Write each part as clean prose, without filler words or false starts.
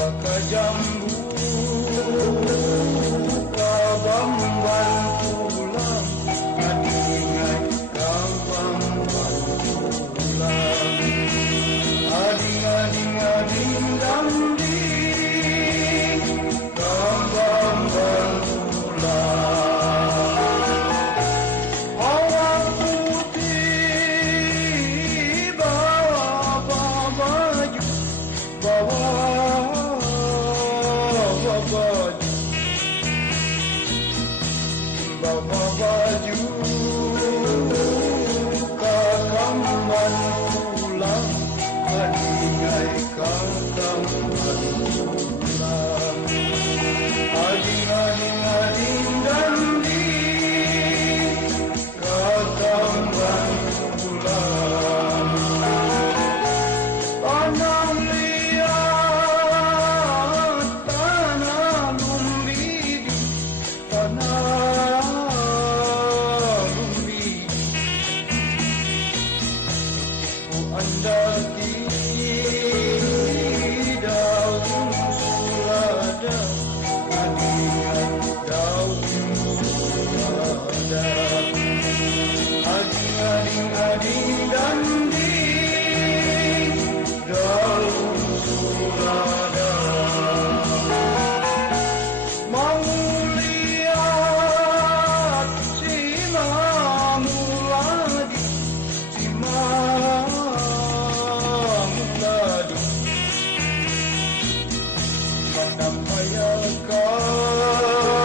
pakai jambu kabamban pulang adingai kabamban pulang ading ading ading dangding kabamban pulang hawa putih bawa baju bawa baju kakamban pulang adingai kakamban pulang ading ading ading dandi kakamban pulang tanam liat tanam umbidi tanam andati daun sulada adingan daun sulada ading ading ading dandi daun sulada mau lihat si mamu lagi si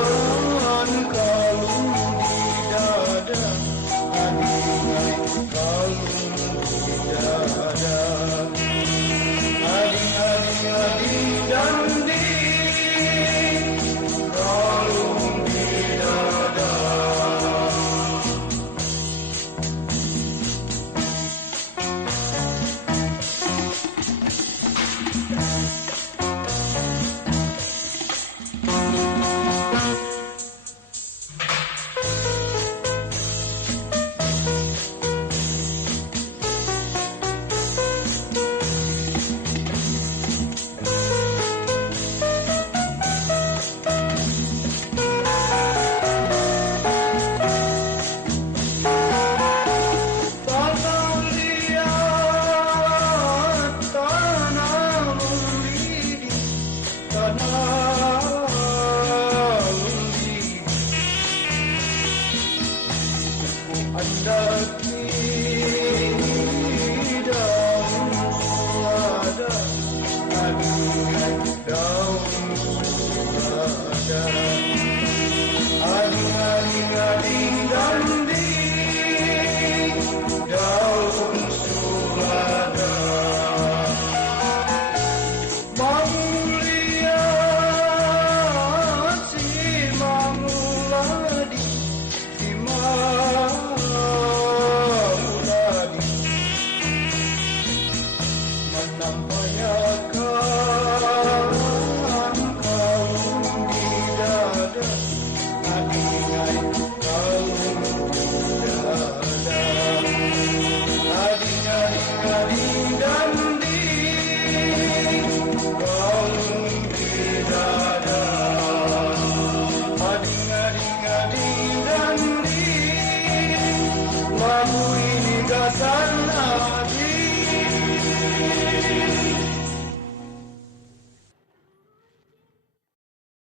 menampayakan kalung di dada adingai kalung di dada ading ading ading dandi kalung di dada